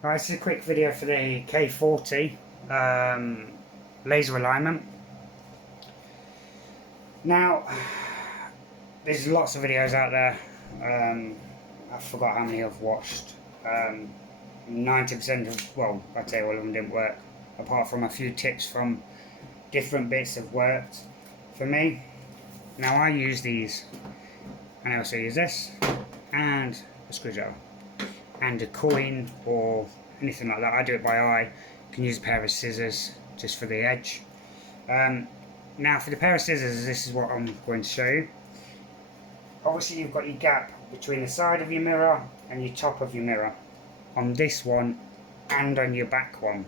Right, this is a quick video for the K40 laser alignment. Now, there's lots of videos out there. I forgot how many I've watched. 90% of, well, I'd say all of them didn't work, apart from a few tips from different bits have worked for me. Now I use these, and I also use this, and a screwdriver, and a coin or anything like that. I do it by eye. You can use a pair of scissors just for the edge. Now for the pair of scissors, this is what I'm going to show you. Obviously you've got your gap between the side of your mirror and your top of your mirror on this one and on your back one.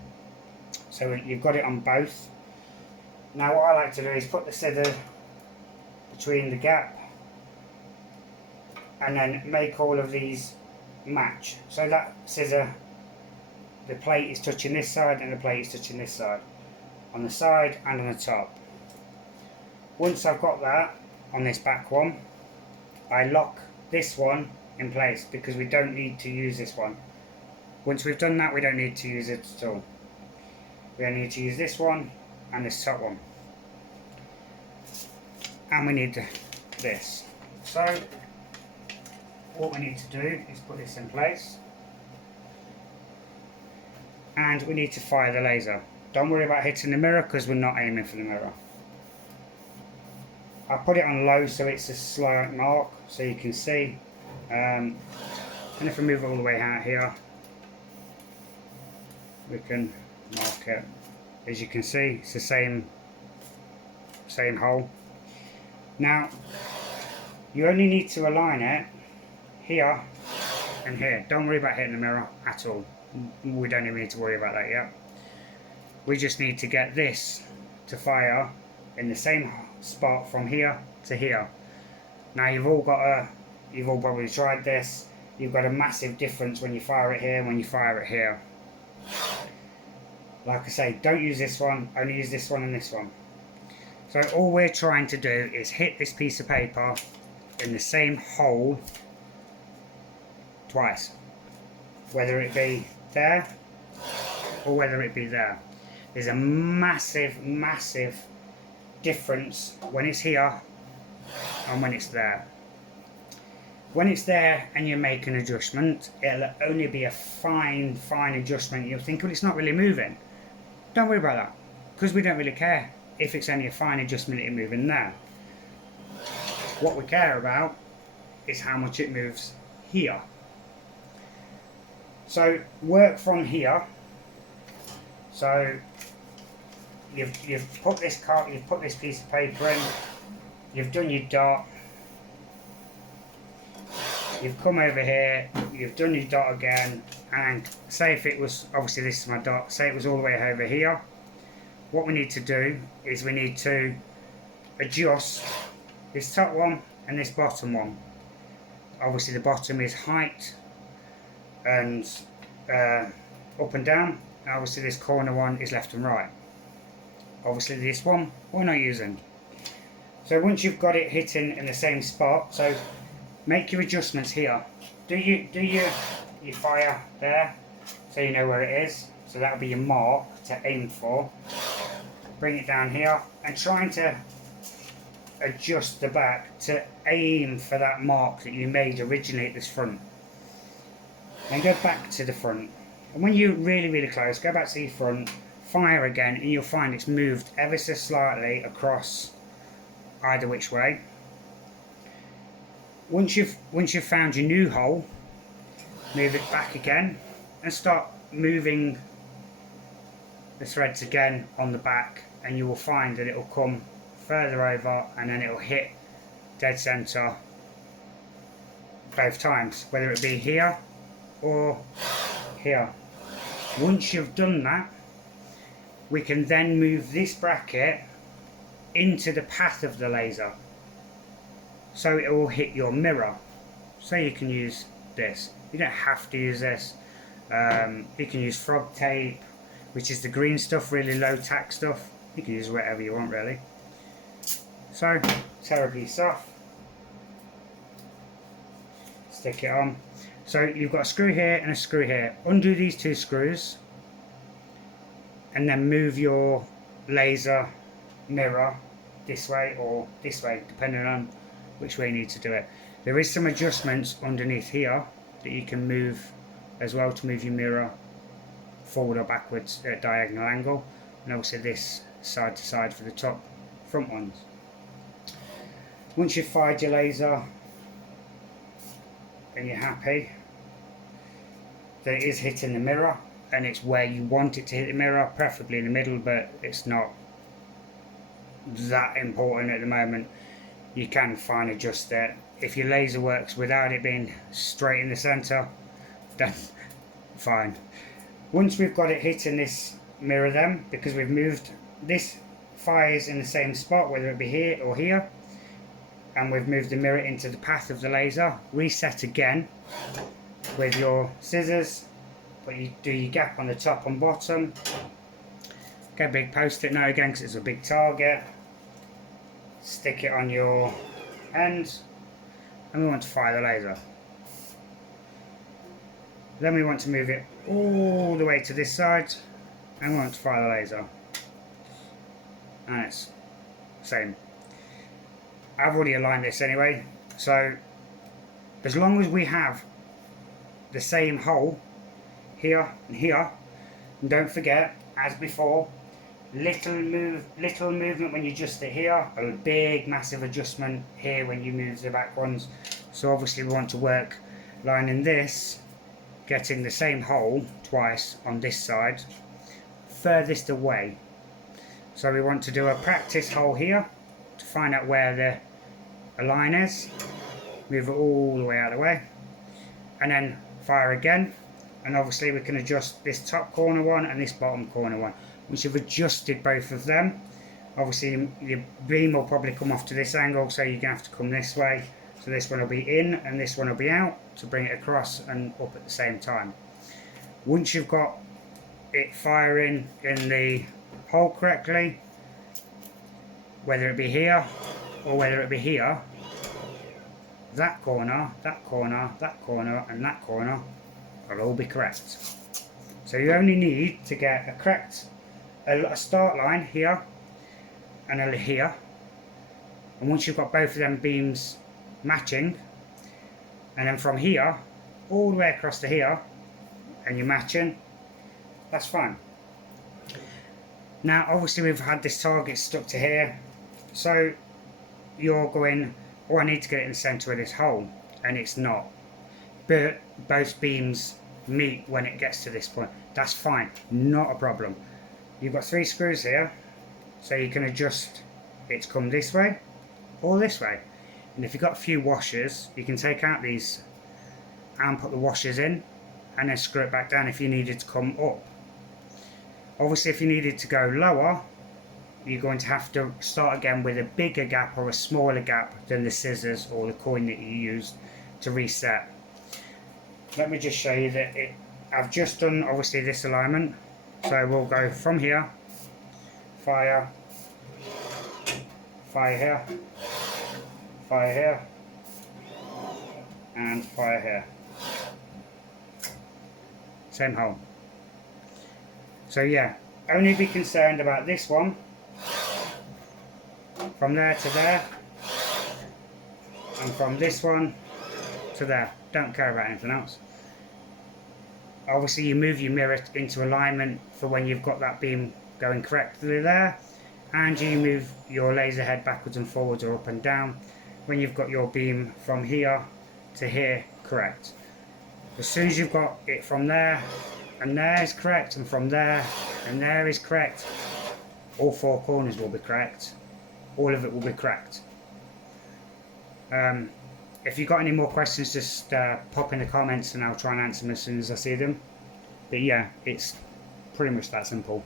So you've got it on both. Now what I like to do is put the scissor between the gap and then make all of these match. So that scissor, the plate is touching this side and the plate is touching this side. On the side and on the top. Once I've got that on this back one, I lock this one in place because we don't need to use this one. Once we've done that, we don't need to use it at all. We only need to use this one and this top one. And we need this. So, what we need to do is put this in place. And we need to fire the laser. Don't worry about hitting the mirror because we're not aiming for the mirror. I put it on low so it's a slight mark so you can see. And if we move all the way out here, we can mark it. As you can see, it's the same hole. Now, you only need to align it here and here. Don't worry about hitting the mirror at all. We don't even need to worry about that yet. We just need to get this to fire in the same spot from here to here. Now you've all probably tried this. You've got a massive difference when you fire it here and when you fire it here. Like I say, don't use this one, only use this one and this one. So all we're trying to do is hit this piece of paper in the same hole twice. Whether it be there or whether it be there. There's a massive difference when it's here and when it's there. When it's there and you make an adjustment, it'll only be a fine adjustment. You'll think, well, it's not really moving. Don't worry about that, because we don't really care if it's only a fine adjustment it's moving there. What we care about is how much it moves here. So work from here. So you've put this piece of paper in, you've done your dot, you've come over here, you've done your dot again, and say if it was, obviously this is my dot, say it was all the way over here. What we need to do is we need to adjust this top one and this bottom one. Obviously the bottom is height and up and down, and obviously this corner one is left and right. Obviously this one we're not using. So once you've got it hitting in the same spot, so make your adjustments here. Do your fire there, so you know where it is. So that'll be your mark to aim for. Bring it down here and trying to adjust the back to aim for that mark that you made originally at this front. Then go back to the front. And when you're really close, go back to your front, fire again, and you'll find it's moved ever so slightly across either which way. Once you've found your new hole, move it back again and start moving the threads again on the back, and you will find that it will come further over and then it will hit dead center both times, whether it be here or here. Once you've done that, we can then move this bracket into the path of the laser so it will hit your mirror. So you can use this. You don't have to use this. You can use frog tape, which is the green stuff, really low tack stuff. You can use whatever you want really. So, terribly soft. Stick it on. So you've got a screw here and a screw here. Undo these two screws and then move your laser mirror this way or this way, depending on which way you need to do it. There is some adjustments underneath here that you can move as well to move your mirror forward or backwards at a diagonal angle, and also this side to side for the top front ones. Once you've fired your laser and you're happy that it is hitting the mirror and it's where you want it to hit the mirror, preferably in the middle, but it's not that important at the moment. You can fine adjust it. If your laser works without it being straight in the centre, then fine. Once we've got it hitting this mirror then, because we've moved, this fires in the same spot, whether it be here or here, and we've moved the mirror into the path of the laser, reset again with your scissors, but you do your gap on the top and bottom. Get a big post-it note again because it's a big target. Stick it on your end, and we want to fire the laser. Then we want to move it all the way to this side, and we want to fire the laser. And it's the same. I've already aligned this anyway, so as long as we have the same hole here and here, and don't forget, as before, little movement when you adjust it here, a big massive adjustment here when you move the back ones. So obviously we want to work lining this, getting the same hole twice on this side, furthest away. So we want to do a practice hole here to find out where the line is, move it all the way out of the way, and then fire again. And obviously we can adjust this top corner one and this bottom corner one. Once you've adjusted both of them, obviously your beam will probably come off to this angle, so you're going to have to come this way. So this one will be in and this one will be out to bring it across and up at the same time. Once you've got it firing in the hole correctly, whether it be here or whether it be here, that corner, that corner, that corner and that corner will all be correct. So you only need to get a correct a start line here and a here, and once you've got both of them beams matching, and then from here all the way across to here and you're matching, that's fine. Now obviously we've had this target stuck to here, so you're going, oh, I need to get it in the centre of this hole, and it's not, but both beams meet when it gets to this point. That's fine, not a problem. You've got 3 screws here, so you can adjust it to come this way or this way. And if you've got a few washers, you can take out these and put the washers in and then screw it back down if you needed to come up. Obviously if you needed to go lower, you're going to have to start again with a bigger gap or a smaller gap than the scissors or the coin that you used to reset. Let me just show you that I've just done obviously this alignment. So we'll go from here, fire, fire here, fire here, and fire here. Same hole. So yeah, only be concerned about this one, from there to there, and from this one to there. Don't care about anything else. Obviously you move your mirror into alignment for when you've got that beam going correctly there, and you move your laser head backwards and forwards or up and down when you've got your beam from here to here correct. As soon as you've got it from there and there is correct, and from there and there is correct, all 4 corners will be correct, all of it will be correct. If you've got any more questions, just pop in the comments and I'll try and answer them as soon as I see them. But yeah, it's pretty much that simple.